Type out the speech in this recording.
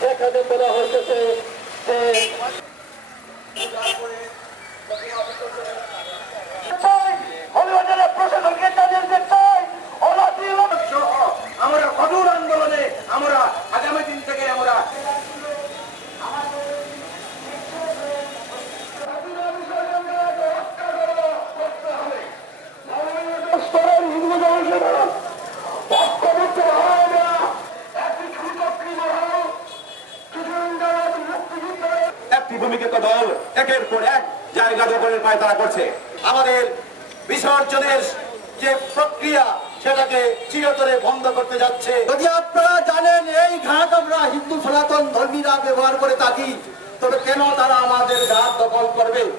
এখানে বলা হইতেছে যে প্রশাসনকে তাদের যে চাই আমরা কঠোর আন্দোলনে আমরা আগামী দিন থেকে আমরা Thank. একটি তো দল একের পর এক জায়গা দখলের পায়তারা করছে। আমাদের বিসর্জনের যে প্রক্রিয়া, সেটাকে চিরতরে বন্ধ করতে যাচ্ছে। যদি আপনারা জানেন, এই ঘাট আমরা হিন্দু সনাতন ধর্মীরা ব্যবহার করে থাকি, তবে কেন তারা আমাদের ঘাট দখল করবে?